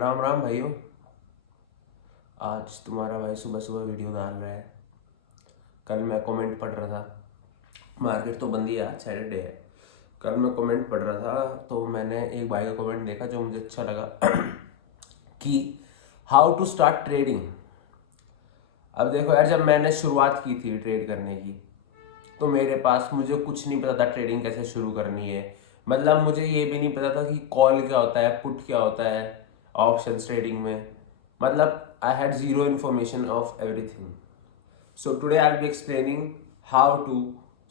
राम राम भाइयों। आज तुम्हारा भाई सुबह सुबह वीडियो डाल रहा है। कल मैं कमेंट पढ़ रहा था, मार्केट तो बंद ही है, आज सैटरडे है। कल मैं कमेंट पढ़ रहा था तो मैंने एक भाई का कमेंट देखा जो मुझे अच्छा लगा कि हाउ टू स्टार्ट ट्रेडिंग। अब देखो यार, जब मैंने शुरुआत की थी ट्रेड करने की तो मेरे पास मुझे कुछ नहीं पता था ट्रेडिंग कैसे शुरू करनी है। मतलब मुझे ये भी नहीं पता था कि कॉल क्या होता है, पुट क्या होता है ऑप्शंस ट्रेडिंग में। मतलब I had zero information of everything. So today I will be explaining how to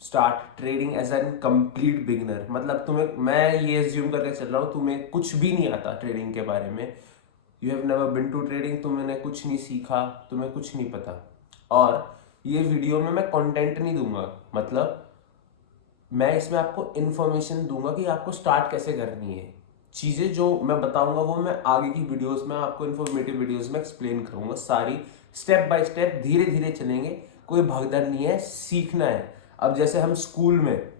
start trading as an complete beginner. मतलब तुम्हें, मैं ये एज्यूम करके चल रहा हूँ तुम्हें कुछ भी नहीं आता ट्रेडिंग के बारे में। You have never been to trading, तुमने कुछ नहीं सीखा, तुम्हें कुछ नहीं पता। और ये वीडियो में मैं कंटेंट नहीं दूंगा, मतलब मैं इसमें आपको इन्फॉर्मेशन दूंगा कि आपको स्टार्ट कैसे करनी है। चीज़ें जो मैं बताऊंगा वो मैं आगे की वीडियोस में आपको इन्फॉर्मेटिव वीडियोस में एक्सप्लेन करूंगा। सारी स्टेप बाय स्टेप धीरे धीरे चलेंगे, कोई भगदड़ नहीं है, सीखना है। अब जैसे हम स्कूल में,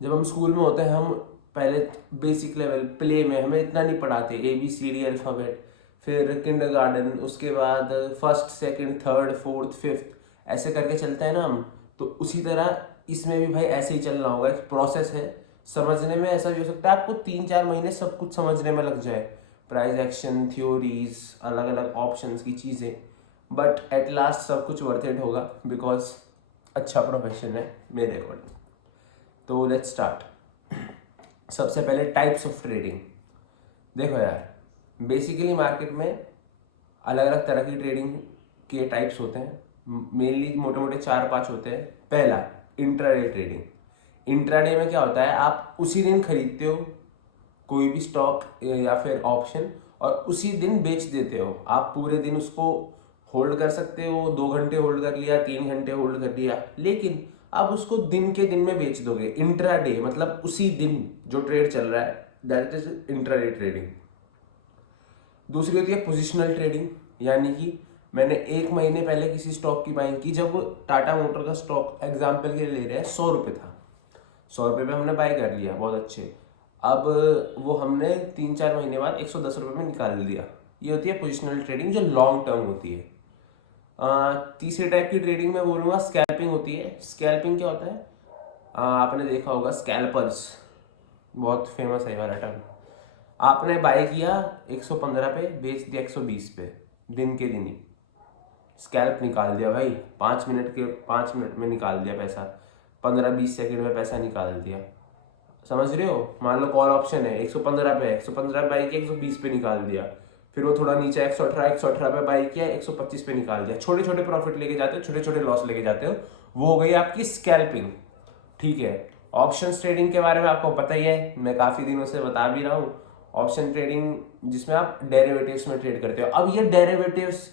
जब हम स्कूल में होते हैं, हम पहले बेसिक लेवल प्ले में हमें इतना नहीं पढ़ाते, ABCD अल्फ़ाबेट, फिर किंडरगार्टन, उसके बाद first second third fourth fifth ऐसे करके चलते हैं ना हम। तो उसी तरह इसमें भी भाई ऐसे ही चलना होगा, एक प्रोसेस है। समझने में ऐसा भी हो सकता है आपको 3-4 महीने सब कुछ समझने में लग जाए, प्राइस एक्शन थ्योरीज, अलग अलग ऑप्शंस की चीज़ें, बट एट लास्ट सब कुछ वर्थ इट होगा बिकॉज अच्छा प्रोफेशन है मेरे अकॉर्डिंग। तो लेट्स स्टार्ट। सबसे पहले टाइप्स ऑफ ट्रेडिंग। देखो यार, बेसिकली मार्केट में अलग अलग तरह की ट्रेडिंग के टाइप्स होते हैं। मेनली मोटे मोटे 4-5 होते हैं। पहला, इंट्राडे ट्रेडिंग। इंट्राडे में क्या होता है, आप उसी दिन खरीदते हो कोई भी स्टॉक या फिर ऑप्शन और उसी दिन बेच देते हो। आप पूरे दिन उसको होल्ड कर सकते हो, 2 घंटे होल्ड कर लिया, 3 घंटे होल्ड कर लिया, लेकिन आप उसको दिन के दिन में बेच दोगे। इंट्राडे मतलब उसी दिन जो ट्रेड चल रहा है, दैट इज इंट्राडे ट्रेडिंग। दूसरी होती है पोजिशनल ट्रेडिंग, यानी कि मैंने 1 महीने पहले किसी स्टॉक की बाइंग की। जब टाटा मोटर का स्टॉक एग्जाम्पल के लिए ले रहे हैं, 100 रुपये था, 100 रुपये पे हमने बाय कर लिया, बहुत अच्छे। अब वो हमने 3-4 महीने बाद 110 रुपये में निकाल दिया। ये होती है पोजिशनल ट्रेडिंग जो लॉन्ग टर्म होती है। तीसरे टाइप की ट्रेडिंग में बोलूँगा स्कैल्पिंग होती है। स्कैल्पिंग क्या होता है, आपने देखा होगा स्कैल्पर्स, बहुत फेमस है ये वाला टर्म। आपने बाय किया 115 पे, बेच दिया 120 पे, दिन के दिन ही स्कैल्प निकाल दिया भाई। 5 मिनट में निकाल दिया पैसा, 15-20 सेकंड में पैसा निकाल दिया। समझ रहे हो? मान लो कॉल ऑप्शन है 115 पे, 115 बाई किया, 120 पे निकाल दिया। फिर वो थोड़ा नीचे 118 पे बाई किया, 125 पे निकाल दिया। छोटे छोटे प्रॉफिट लेके जाते हो, छोटे छोटे लॉस लेके जाते हो, वो हो गई आपकी स्कैल्पिंग। ठीक है। ऑप्शन ट्रेडिंग के बारे में आपको पता ही है, मैं काफी दिनों से बता भी रहा हूँ। ऑप्शन ट्रेडिंग जिसमें आप डेरिवेटिव्स में ट्रेड करते हो। अब ये डेरिवेटिव्स,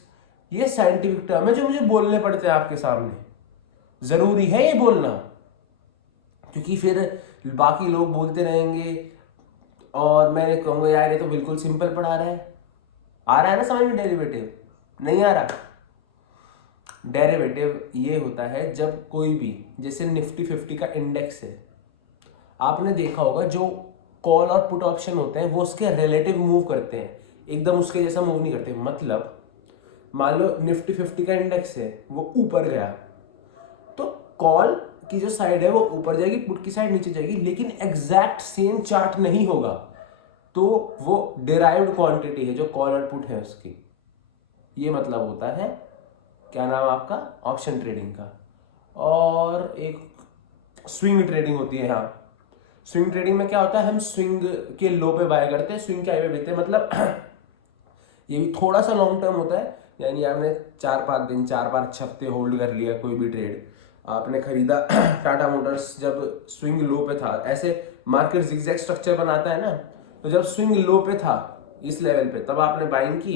ये साइंटिफिक टर्म है जो मुझे बोलने पड़ते हैं आपके सामने। जरूरी है ये बोलना, क्योंकि फिर बाकी लोग बोलते रहेंगे और मैं कहूँगा यार ये तो बिल्कुल सिंपल पढ़ा रहा है। आ रहा है ना समझ में डेरिवेटिव? नहीं आ रहा? डेरिवेटिव ये होता है जब कोई भी, जैसे निफ्टी 50 का इंडेक्स है, आपने देखा होगा जो कॉल और पुट ऑप्शन होते हैं वो उसके रिलेटिव मूव करते हैं, एकदम उसके जैसा मूव नहीं करते। मतलब मान लो निफ्टी 50 का इंडेक्स है, वो ऊपर गया तो कॉल की जो साइड है वो ऊपर जाएगी, पुट की साइड नीचे जाएगी, लेकिन एग्जैक्ट सेम चार्ट नहीं होगा। तो वो डिराइव्ड क्वांटिटी है जो कॉल और पुट है उसकी। ये मतलब होता है, क्या नाम आपका, ऑप्शन ट्रेडिंग का। और एक स्विंग ट्रेडिंग होती है। हाँ, स्विंग ट्रेडिंग में क्या होता है, हम स्विंग के लो पे बाय करते हैं, स्विंग के हाई पे बेचते हैं। मतलब ये भी थोड़ा सा लॉन्ग टर्म होता है, यानी आपने 4-5 दिन 4-5 हफ्ते होल्ड कर लिया कोई भी ट्रेड। आपने खरीदा टाटा मोटर्स जब स्विंग लो पे था, ऐसे मार्केट जिगजैग स्ट्रक्चर बनाता है ना, तो जब स्विंग लो पे था इस लेवल पे, तब आपने बाइंग की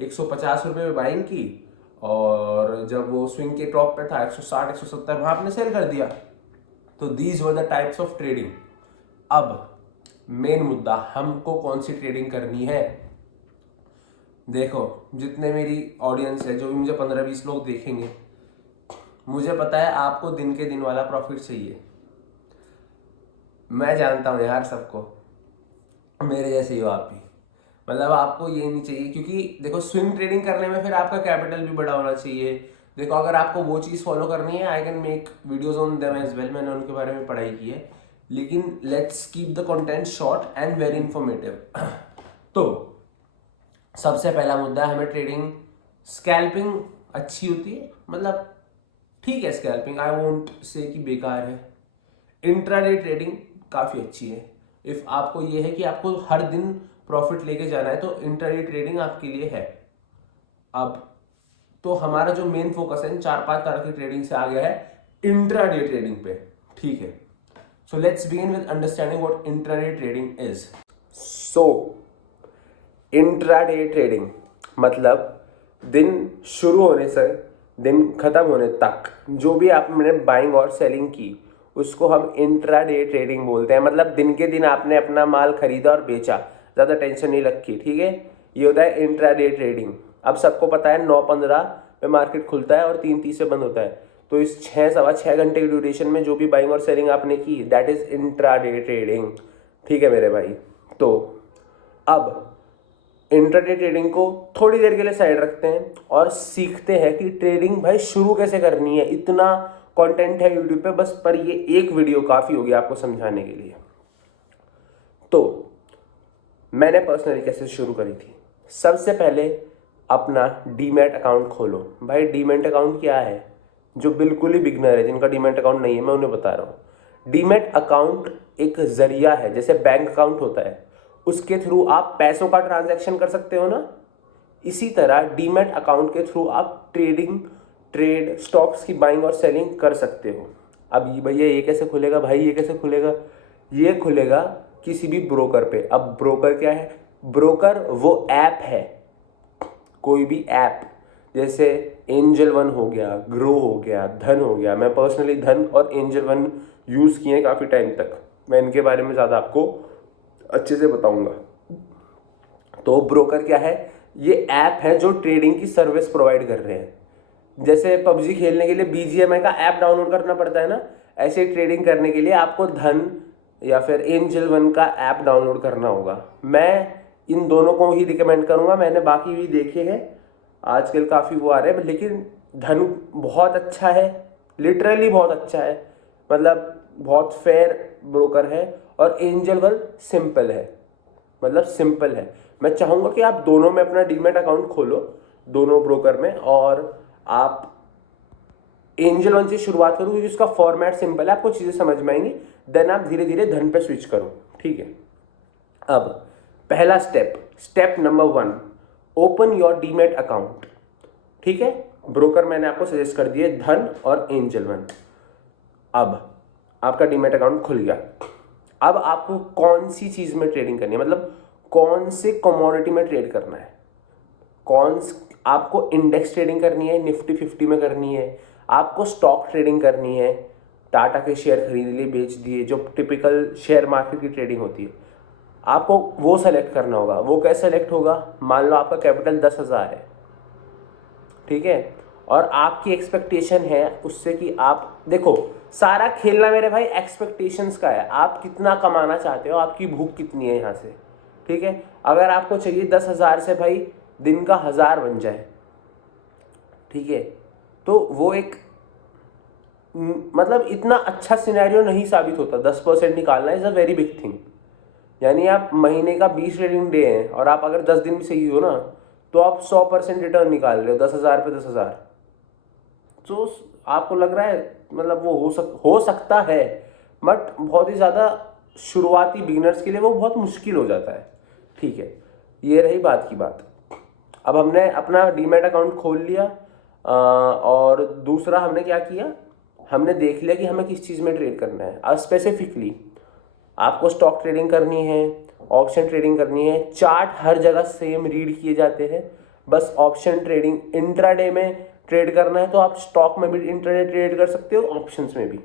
150 रुपये में बाइंग की, और जब वो स्विंग के टॉप पे था 160-170 वहां आपने सेल कर दिया। तो these were the types of trading. अब मेन मुद्दा, हमको कौन सी ट्रेडिंग करनी है। देखो, जितने मेरी ऑडियंस है, जो भी मुझे 15-20 लोग देखेंगे, मुझे पता है आपको दिन के दिन वाला प्रॉफिट चाहिए। मैं जानता हूँ यार सबको, मेरे जैसे ही हो आप भी। मतलब आपको ये नहीं चाहिए, क्योंकि देखो स्विंग ट्रेडिंग करने में फिर आपका कैपिटल भी बड़ा होना चाहिए। देखो अगर आपको वो चीज़ फॉलो करनी है, I can make videos on them as well, मैंने उनके बारे में पढ़ाई की है, लेकिन let's keep the content short and very informative. तो सबसे पहला मुद्दा, हमें ट्रेडिंग स्कैल्पिंग अच्छी होती है, मतलब ठीक है स्कैल्पिंग, आई वोंट से कि बेकार है। इंट्राडे ट्रेडिंग काफ़ी अच्छी है। इफ़ आपको ये है कि आपको हर दिन प्रॉफिट लेके जाना है तो इंट्राडे ट्रेडिंग आपके लिए है। अब तो हमारा जो मेन फोकस है इन 4-5 तरह की ट्रेडिंग से आ गया है इंट्राडे ट्रेडिंग पे, ठीक है। So let's begin with understanding what intraday trading is. So intraday trading मतलब दिन शुरू होने से दिन खत्म होने तक जो भी आपने बाइंग और सेलिंग की उसको हम इंट्राडे ट्रेडिंग बोलते हैं। मतलब दिन के दिन आपने अपना माल खरीदा और बेचा, ज़्यादा टेंशन नहीं रखी, ठीक है। ये होता है इंट्राडे ट्रेडिंग। अब सबको पता है 9:15 पे मार्केट खुलता है और 3:30 से बंद होता है, तो इस 6-6.25 घंटे की ड्यूरेशन में जो भी बाइंग और सेलिंग आपने की दैट इज इंट्राडे ट्रेडिंग, ठीक है मेरे भाई। तो अब इंट्राडे ट्रेडिंग को थोड़ी देर के लिए साइड रखते हैं और सीखते हैं कि ट्रेडिंग भाई शुरू कैसे करनी है। इतना कंटेंट है यूट्यूब पे बस, पर ये एक वीडियो काफ़ी होगी आपको समझाने के लिए। तो मैंने पर्सनली कैसे शुरू करी थी, सबसे पहले अपना डीमैट अकाउंट खोलो। भाई डीमैट अकाउंट क्या है, जो बिल्कुल ही बिगनर है, जिनका डीमैट अकाउंट नहीं है, मैं उन्हें बता रहा हूँ। डीमैट अकाउंट एक जरिया है, जैसे बैंक अकाउंट होता है, उसके थ्रू आप पैसों का ट्रांजैक्शन कर सकते हो ना, इसी तरह डीमैट अकाउंट के थ्रू आप ट्रेड स्टॉक्स की बाइंग और सेलिंग कर सकते हो। अब भैया ये कैसे खुलेगा, भाई ये कैसे खुलेगा, ये खुलेगा किसी भी ब्रोकर पे। अब ब्रोकर क्या है, ब्रोकर वो ऐप है, कोई भी ऐप, जैसे एंजल वन हो गया, ग्रो हो गया, धन हो गया। मैं पर्सनली धन और एंजल वन यूज़ किए हैं काफ़ी टाइम तक, मैं इनके बारे में ज़्यादा आपको अच्छे से बताऊंगा। तो ब्रोकर क्या है, ये ऐप है जो ट्रेडिंग की सर्विस प्रोवाइड कर रहे हैं। जैसे पबजी खेलने के लिए BGMI का ऐप डाउनलोड करना पड़ता है ना, ऐसे ट्रेडिंग करने के लिए आपको धन या फिर एंजल वन का ऐप डाउनलोड करना होगा। मैं इन दोनों को ही रिकमेंड करूंगा, मैंने बाकी भी देखे हैं, आजकल काफ़ी वो आ रहे हैं, लेकिन धन बहुत अच्छा है, लिटरली बहुत अच्छा है, मतलब बहुत फेयर ब्रोकर है। और एंजल वन सिंपल है, मतलब सिंपल है। मैं चाहूँगा कि आप दोनों में अपना डीमैट अकाउंट खोलो, दोनों ब्रोकर में, और आप एंजल वन से शुरुआत करो क्योंकि उसका फॉर्मेट सिंपल है, आपको चीज़ें समझ में आएंगी। देन आप धीरे धीरे धन पे स्विच करो, ठीक है। अब पहला step number 1, open your demat account, ठीक है। ब्रोकर मैंने आपको सजेस्ट कर दिए धन और एंजल वन। अब आपका डीमैट अकाउंट खुल गया। अब आपको कौन सी चीज़ में ट्रेडिंग करनी है, मतलब कौन से कमोडिटी में ट्रेड करना है, आपको इंडेक्स ट्रेडिंग करनी है, निफ्टी 50 में करनी है, आपको स्टॉक ट्रेडिंग करनी है, टाटा के शेयर खरीद लिए बेच दिए, जो टिपिकल शेयर मार्केट की ट्रेडिंग होती है, आपको वो सेलेक्ट करना होगा। वो कैसे सेलेक्ट होगा, मान लो आपका कैपिटल 10,000 है, ठीक है, और आपकी एक्सपेक्टेशन है उससे कि आप देखो, सारा खेलना मेरे भाई एक्सपेक्टेशंस का है। आप कितना कमाना चाहते हो, आपकी भूख कितनी है यहाँ से, ठीक है। अगर आपको चाहिए 10,000 से भाई दिन का 1,000 बन जाए, ठीक है, तो वो एक मतलब इतना अच्छा सिनेरियो नहीं साबित होता। 10% निकालना is a very big thing. यानी आप महीने का 20 ट्रेडिंग डे है और आप अगर 10 दिन भी सही हो ना, तो आप 100% रिटर्न निकाल रहे हो 10,000 पे 10,000। तो आपको लग रहा है मतलब वो हो सकता है, बट बहुत ही ज़्यादा शुरुआती बिगिनर्स के लिए वो बहुत मुश्किल हो जाता है, ठीक है। ये रही बात की बात। अब हमने अपना डीमैट अकाउंट खोल लिया, और दूसरा हमने क्या किया, हमने देख लिया कि हमें किस चीज़ में ट्रेड करना है। अब स्पेसिफिकली आपको स्टॉक ट्रेडिंग करनी है, ऑप्शन ट्रेडिंग करनी है, चार्ट हर जगह सेम रीड किए जाते हैं, बस ऑप्शन ट्रेडिंग इंट्राडे में ट्रेड करना है तो आप स्टॉक में भी इंट्राडे ट्रेड कर सकते हो, ऑप्शंस में भी,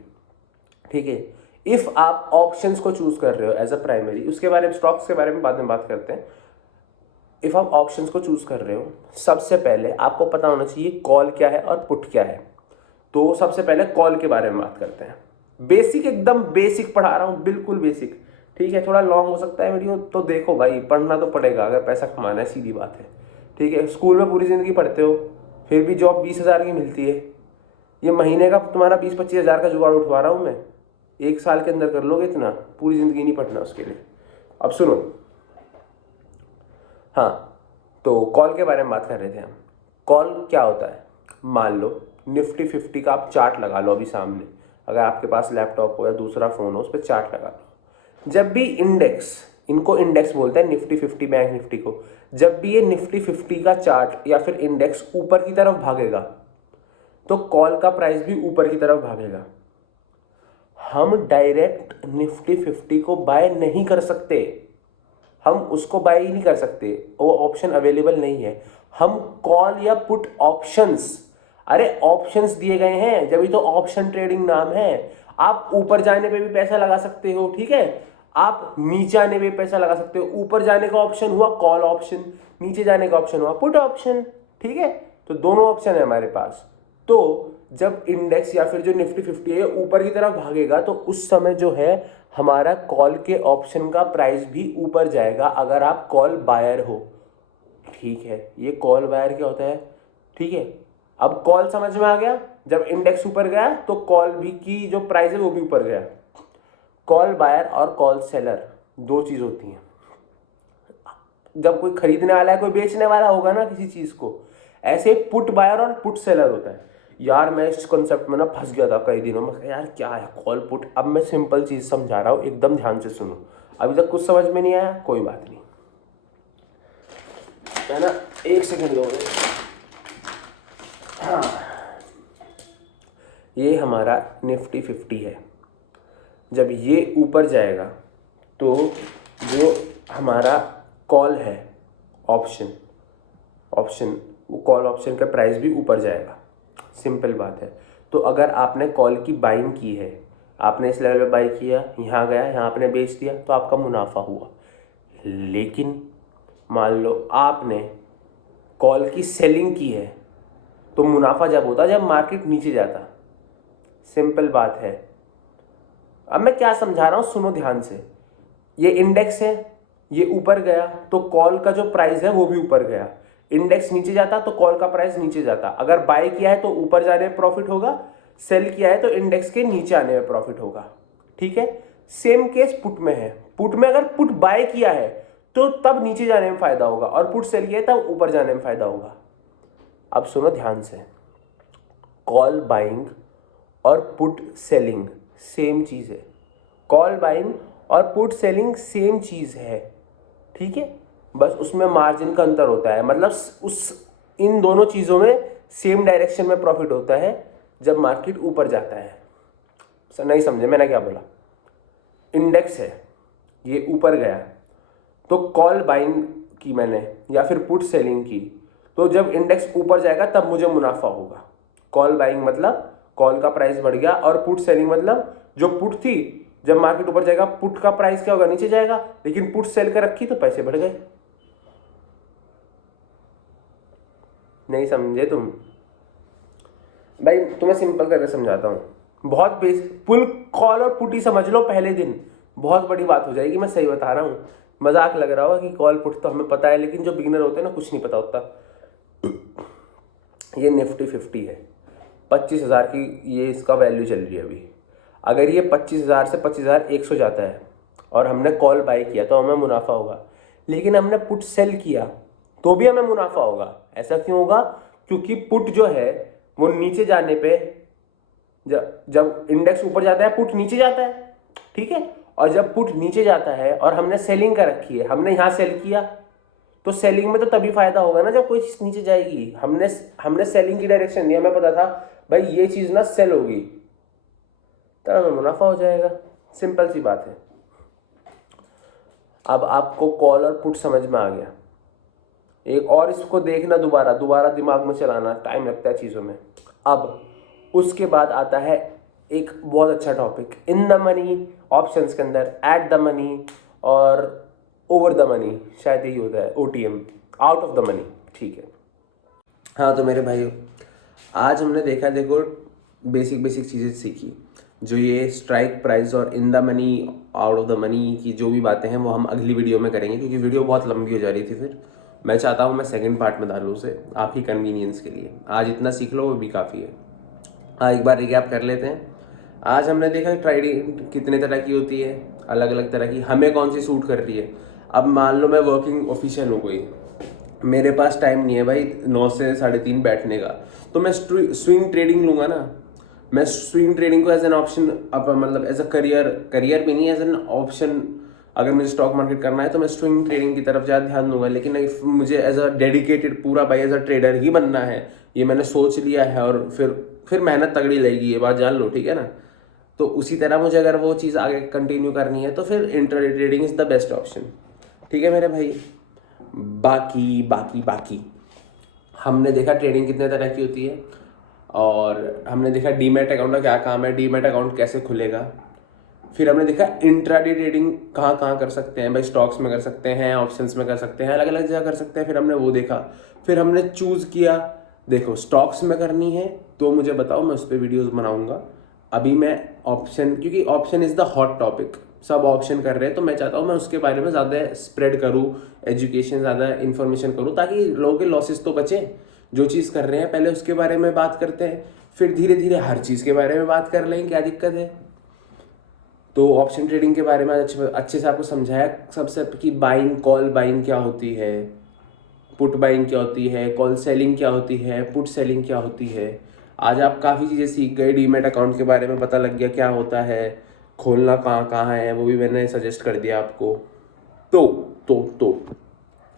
ठीक है। इफ़ आप ऑप्शंस को चूज कर रहे हो एज अ प्राइमरी, उसके बारे में स्टॉक्स के बारे में बाद में बात करते हैं। इफ़ आप ऑप्शंस को चूज कर रहे हो, सबसे पहले आपको पता होना चाहिए कॉल क्या है और पुट क्या है। तो सबसे पहले कॉल के बारे में बात करते हैं। बेसिक, एकदम बेसिक पढ़ा रहा हूँ, बिल्कुल बेसिक, ठीक है, थोड़ा लॉन्ग हो सकता है वीडियो, तो देखो भाई, पढ़ना तो पड़ेगा अगर पैसा कमाना है, सीधी बात है। ठीक है, स्कूल में पूरी ज़िंदगी पढ़ते हो, फिर भी जॉब 20,000 की मिलती है। ये महीने का तुम्हारा 20-25 हज़ार का जुगाड़ उठवा रहा हूँ मैं, 1 साल के अंदर कर लोगे इतना, पूरी ज़िंदगी नहीं पढ़ना उसके लिए। अब सुनो, हाँ, तो कॉल के बारे में बात कर रहे थे हम। कॉल क्या होता है, मान लो निफ्टी 50 का आप चार्ट लगा लो अभी सामने, अगर आपके पास लैपटॉप हो या दूसरा फ़ोन हो, उस पर चार्ट लगा लो। जब भी इंडेक्स, इनको इंडेक्स बोलते हैं निफ्टी 50, बैंक निफ्टी को, जब भी ये निफ्टी 50 का चार्ट या फिर इंडेक्स ऊपर की तरफ भागेगा तो कॉल का प्राइस भी ऊपर की तरफ भागेगा। हम डायरेक्ट निफ्टी 50 को बाय नहीं कर सकते, हम उसको बाय ही नहीं कर सकते, वो ऑप्शन अवेलेबल नहीं है। हम कॉल या पुट ऑप्शंस, अरे ऑप्शंस दिए गए हैं, जब भी तो ऑप्शन ट्रेडिंग नाम है। आप ऊपर जाने पे भी पैसा लगा सकते हो, ठीक है, आप नीचे आने पे पैसा लगा सकते हो। ऊपर जाने का ऑप्शन हुआ कॉल ऑप्शन, नीचे जाने का ऑप्शन हुआ पुट ऑप्शन, ठीक है, तो दोनों ऑप्शन है हमारे पास। तो जब इंडेक्स या फिर जो निफ्टी 50 है ऊपर की तरफ भागेगा तो उस समय जो है हमारा कॉल के ऑप्शन का प्राइस भी ऊपर जाएगा, अगर आप कॉल बायर हो। ठीक है, ये कॉल बायर क्या होता है, ठीक है। अब कॉल समझ में आ गया, जब इंडेक्स ऊपर गया तो कॉल भी की जो प्राइस है वो भी ऊपर गया। कॉल बायर और कॉल सेलर दो चीज होती हैं। जब कोई खरीदने वाला है, कोई बेचने वाला होगा ना किसी चीज को, ऐसे पुट बायर और पुट सेलर होता है। यार मैं इस कॉन्सेप्ट में ना फंस गया था कई दिनों में, यार क्या है कॉल पुट। अब मैं सिंपल चीज समझा रहा हूँ, एकदम ध्यान से सुनो। अभी तक कुछ समझ में नहीं आया, कोई बात नहीं, है ना, 1 सेकंड दो। हाँ, ये हमारा निफ्टी 50 है। जब ये ऊपर जाएगा तो जो हमारा कॉल है ऑप्शन, वो कॉल ऑप्शन का प्राइस भी ऊपर जाएगा। सिंपल बात है। तो अगर आपने कॉल की बाइंग की है, आपने इस लेवल पे बाई किया, यहाँ गया, यहाँ आपने बेच दिया, तो आपका मुनाफा हुआ। लेकिन मान लो आपने कॉल की सेलिंग की है, तो मुनाफा जब होता जब मार्केट नीचे जाता। सिंपल बात है। अब मैं क्या समझा रहा हूँ, सुनो ध्यान से। ये इंडेक्स है, ये ऊपर गया तो कॉल का जो प्राइस है वो भी ऊपर गया। इंडेक्स नीचे जाता तो कॉल का प्राइस नीचे जाता। अगर बाय किया है तो ऊपर जाने में प्रॉफिट होगा, सेल किया है तो इंडेक्स के नीचे आने में प्रॉफिट होगा। ठीक है, सेम केस पुट में है। पुट में अगर पुट बाय किया है तो तब नीचे जाने में फायदा होगा, और पुट सेल किया है तब ऊपर जाने में फायदा होगा। अब सुनो ध्यान से, कॉल बाइंग और पुट सेलिंग सेम चीज है। कॉल बाइंग और पुट सेलिंग सेम चीज है, ठीक है, बस उसमें मार्जिन का अंतर होता है। मतलब इन दोनों चीजों में सेम डायरेक्शन में प्रॉफिट होता है जब मार्केट ऊपर जाता है। सर नहीं समझे मैंने क्या बोला। इंडेक्स है, ये ऊपर गया तो कॉल बाइंग की मैंने या फिर पुट सेलिंग की, तो जब इंडेक्स ऊपर जाएगा तब मुझे मुनाफा होगा। कॉल बाइंग मतलब कॉल का प्राइस बढ़ गया, और पुट सेलिंग मतलब जो पुट थी, जब मार्केट ऊपर जाएगा पुट का प्राइस क्या होगा, नीचे जाएगा, लेकिन पुट सेल कर रखी तो पैसे बढ़ गए। नहीं समझे तुम भाई, तुम्हें सिंपल करके समझाता हूँ। बहुत बेसिक, फुल कॉल और पुट ही समझ लो पहले दिन, बहुत बड़ी बात हो जाएगी। मैं सही बता रहा हूँ, मजाक लग रहा होगा कि कॉल पुट तो हमें पता है, लेकिन जो बिगिनर होते हैं ना कुछ नहीं पता होता। ये निफ्टी 50 है, 25,000 की ये इसका वैल्यू चल रही है अभी। अगर ये 25,000 से 25,100 जाता है और हमने कॉल बाय किया तो हमें मुनाफा होगा, लेकिन हमने पुट सेल किया तो भी हमें मुनाफा होगा। ऐसा क्यों होगा, क्योंकि पुट जो है वो नीचे जाने पे, जब इंडेक्स ऊपर जाता है पुट नीचे जाता है, ठीक है, और जब पुट नीचे जाता है और हमने सेलिंग कर रखी है, हमने यहाँ सेल किया, तो सेलिंग में तो तभी फायदा होगा ना जब कोई चीज नीचे जाएगी। हमने सेलिंग की डायरेक्शन दी, हमें पता था भाई ये चीज ना सेल होगी, तब हमें मुनाफा हो जाएगा। सिंपल सी बात है। अब आपको कॉल और पुट समझ में आ गया। एक और इसको देखना, दोबारा दिमाग में चलाना, टाइम लगता है चीज़ों में। अब उसके बाद आता है एक बहुत अच्छा topic, in the money options के अंदर, एट द मनी और ओवर द मनी, शायद यही होता है, OTM, out of the money. ठीक है, हाँ तो मेरे भाइयों, आज हमने देखा, देखो बेसिक चीज़ें सीखी। जो ये स्ट्राइक प्राइस और in the money out of the money की जो भी बातें हैं वो हम अगली वीडियो में करेंगे, क्योंकि वीडियो बहुत लंबी हो जा रही थी। फिर मैं चाहता हूँ मैं सेकंड पार्ट में डालूँ उसे आप ही कन्वीनियंस के लिए। आज इतना सीख लो वो भी काफ़ी है। एक बार रिकैप कर लेते हैं। आज हमने देखा ट्रेडिंग कितने तरह की होती है, अलग अलग तरह की, हमें कौन सी सूट कर रही है। अब मान लो मैं वर्किंग ऑफिशियल हूँ कोई, मेरे पास टाइम नहीं है भाई 9 से 3:30 बैठने का, तो मैं स्विंग ट्रेडिंग लूँगा ना। मैं स्विंग ट्रेडिंग को एज एन ऑप्शन, अब मतलब एज अ करियर भी नहीं, एज एन ऑप्शन अगर मुझे स्टॉक मार्केट करना है तो मैं स्विंग ट्रेडिंग की तरफ ज़्यादा ध्यान दूंगा। लेकिन if मुझे एज अ डेडिकेटेड पूरा भाई एज अ ट्रेडर ही बनना है, ये मैंने सोच लिया है, और फिर मेहनत तगड़ी लगेगी, ये बात जान लो, ठीक है ना। तो उसी तरह मुझे अगर वो चीज़ आगे कंटिन्यू करनी है तो फिर intraday trading is the best option, ठीक है मेरे भाई। बाकी बाकी बाकी हमने देखा ट्रेडिंग कितने तरह की होती है, और हमने देखा डीमैट अकाउंट का क्या काम है, डीमैट अकाउंट कैसे खुलेगा। फिर हमने देखा इंट्राडे ट्रेडिंग कहाँ कहाँ कर सकते हैं भाई, स्टॉक्स में कर सकते हैं, ऑप्शंस में कर सकते हैं, अलग अलग जगह कर सकते हैं। फिर हमने वो देखा, फिर हमने चूज़ किया, देखो स्टॉक्स में करनी है तो मुझे बताओ, मैं उस पर वीडियोज़ बनाऊँगा। अभी मैं ऑप्शन, क्योंकि option is the hot topic, सब ऑप्शन कर रहे हैं, तो मैं चाहता हूँ मैं उसके बारे में ज़्यादा स्प्रेड करूँ, एजुकेशन, ज़्यादा इन्फॉर्मेशन करूँ, ताकि लोगों के लॉसेस तो बचें। जो चीज़ कर रहे हैं पहले उसके बारे में बात करते हैं, फिर धीरे धीरे हर चीज़ के बारे में बात कर लेंगे, क्या दिक्कत है। तो ऑप्शन ट्रेडिंग के बारे में अच्छे से आपको समझाया सबसे, कि बाइंग, कॉल बाइंग क्या होती है, पुट बाइंग क्या होती है, कॉल सेलिंग क्या होती है, पुट सेलिंग क्या होती है। आज आप काफ़ी चीज़ें सीख गए, डीमैट अकाउंट के बारे में पता लग गया क्या होता है, खोलना कहाँ कहाँ है वो भी मैंने सजेस्ट कर दिया आपको। तो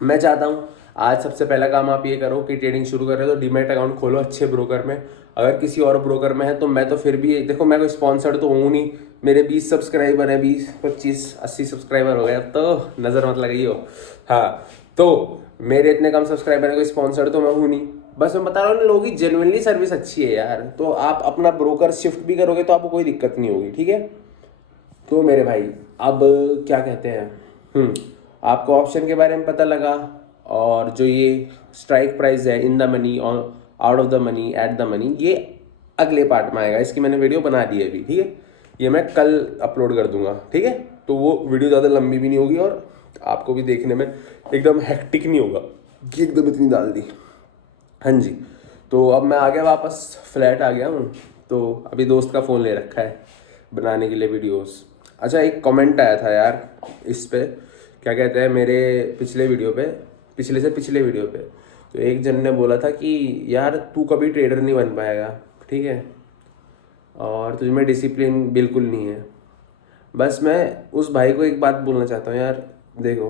मैं चाहता हूँ आज सबसे पहला काम आप ये करो कि ट्रेडिंग शुरू कर रहे हो तो डीमैट अकाउंट खोलो अच्छे ब्रोकर में। अगर किसी और ब्रोकर में है तो मैं तो फिर भी, देखो मैं कोई स्पॉन्सर्ड तो हूँ नहीं, मेरे 20 सब्सक्राइबर हैं, 20 25 80 सब्सक्राइबर हो गए अब तो, नज़र मत लगाइयो। हाँ, तो मेरे इतने कम सब्सक्राइबर है, कोई स्पॉन्सर्ड तो मैं हूँ नहीं, बस मैं बता रहा हूँ लोगों की जेन्युइनली सर्विस अच्छी है यार। तो आप अपना ब्रोकर शिफ्ट भी करोगे तो आपको कोई दिक्कत नहीं होगी, ठीक है। तो मेरे भाई अब क्या कहते हैं, आपको ऑप्शन के बारे में पता लगा, और जो ये स्ट्राइक प्राइस है, इन द मनी और out of the money, at the money, ये अगले पार्ट में आएगा। इसकी मैंने वीडियो बना दी है अभी, ठीक है, ये मैं कल अपलोड कर दूंगा, ठीक है। तो वो वीडियो ज़्यादा लंबी भी नहीं होगी और आपको भी देखने में एकदम हेक्टिक नहीं होगा कि एकदम इतनी डाल दी। हाँ जी, तो अब मैं आ गया वापस, फ्लैट आ गया हूँ, तो अभी दोस्त का फ़ोन ले रखा है बनाने के लिए वीडियोस। अच्छा, एक कमेंट आया था यार इस पे, क्या कहते हैं, मेरे पिछले वीडियो पे, पिछले से पिछले वीडियो पे, तो एक जन ने बोला था कि यार तू कभी ट्रेडर नहीं बन पाएगा, ठीक है, और तुझ में डिसिप्लिन बिल्कुल नहीं है। बस मैं उस भाई को एक बात बोलना चाहता हूँ यार, देखो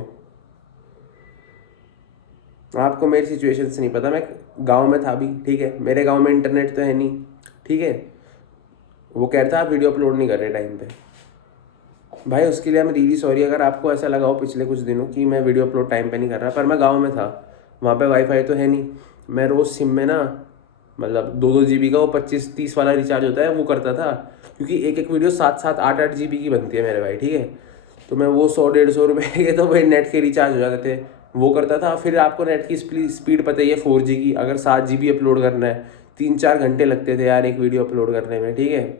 आपको मेरी सिचुएशन से नहीं पता, मैं गांव में था भी, ठीक है, मेरे गांव में इंटरनेट तो है नहीं, ठीक है। वो कह रहा था आप वीडियो अपलोड नहीं कर रहे टाइम पे, भाई उसके लिए मैं रियली सॉरी अगर आपको ऐसा लगा हो पिछले कुछ दिनों कि मैं वीडियो अपलोड टाइम पे नहीं कर रहा, पर मैं गांव में था, वहाँ पे वाईफाई तो है नहीं। मैं रोज़ सिम में ना, मतलब 2-2 GB का वो 25-30 वाला रिचार्ज होता है वो करता था, क्योंकि एक एक वीडियो 7-7 8-8 GB की बनती है मेरे भाई, ठीक है। तो मैं वो 100-150 रुपये के तो भाई नेट के रिचार्ज हो जाते थे, वो करता था। फिर आपको नेट की स्पीड पता ही है 4G की, अगर 7 GB अपलोड करना है 3-4 घंटे लगते थे यार एक वीडियो अपलोड करने में, ठीक है।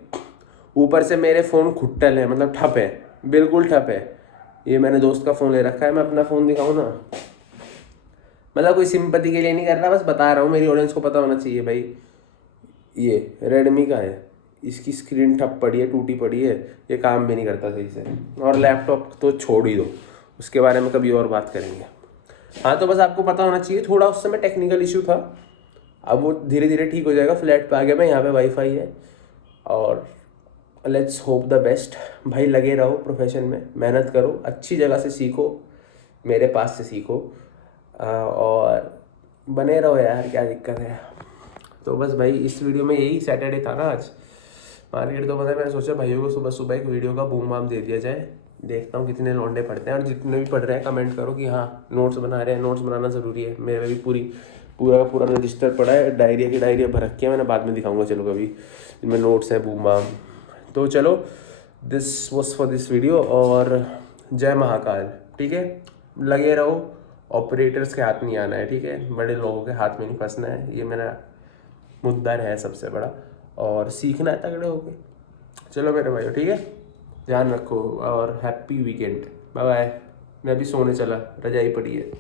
ऊपर से मेरे फ़ोन खुट्टल है, मतलब ठप है, बिल्कुल ठप है। ये मैंने दोस्त का फ़ोन ले रखा है, मैं अपना फ़ोन दिखाऊँ ना, मतलब कोई सिंपैथी के लिए नहीं कर रहा, बस बता रहा हूँ, मेरी ऑडियंस को पता होना चाहिए भाई। ये रेडमी का है, इसकी स्क्रीन ठप पड़ी है, टूटी पड़ी है, ये काम भी नहीं करता सही से, और लैपटॉप तो छोड़ ही दो, उसके बारे में कभी और बात करेंगे। हाँ, तो बस आपको पता होना चाहिए, थोड़ा उस समय टेक्निकल इशू था, अब वो धीरे धीरे ठीक हो जाएगा। फ्लैट पे आ गया मैं, यहाँ पे वाईफाई है, और लेट्स होप द बेस्ट। भाई लगे रहो प्रोफेशन में, मेहनत करो, अच्छी जगह से सीखो, मेरे पास से सीखो, और बने रहो यार, क्या दिक्कत है। तो बस भाई इस वीडियो में यही, सैटरडे था ना आज, मार्केट तो पता है, मैंने सोचा भाइयों को सुबह सुबह एक वीडियो का बूम बाम दे दिया जाए। देखता हूँ कितने लौंडे पढ़ते हैं, और जितने भी पढ़ रहे हैं कमेंट करो कि हाँ नोट्स बना रहे हैं, नोट्स बनाना ज़रूरी है। मेरे भी पूरा का पूरा रजिस्टर पड़ा है, डायरिया भर रखी है मैंने, बाद में दिखाऊंगा चलो कभी, जिनमें नोट्स हैं बूम बाम। तो चलो, this was for this video, और जय महाकाल, ठीक है। लगे रहो, ऑपरेटर्स के हाथ नहीं आना है, ठीक है, बड़े लोगों के हाथ में नहीं फंसना है, ये मेरा मुद्दा है सबसे बड़ा, और सीखना है तगड़े होके। चलो मेरे भाइयों, ठीक है, ध्यान रखो और हैप्पी वीकेंड। Bye bye. मैं अभी सोने चला, रजाई पड़ी है।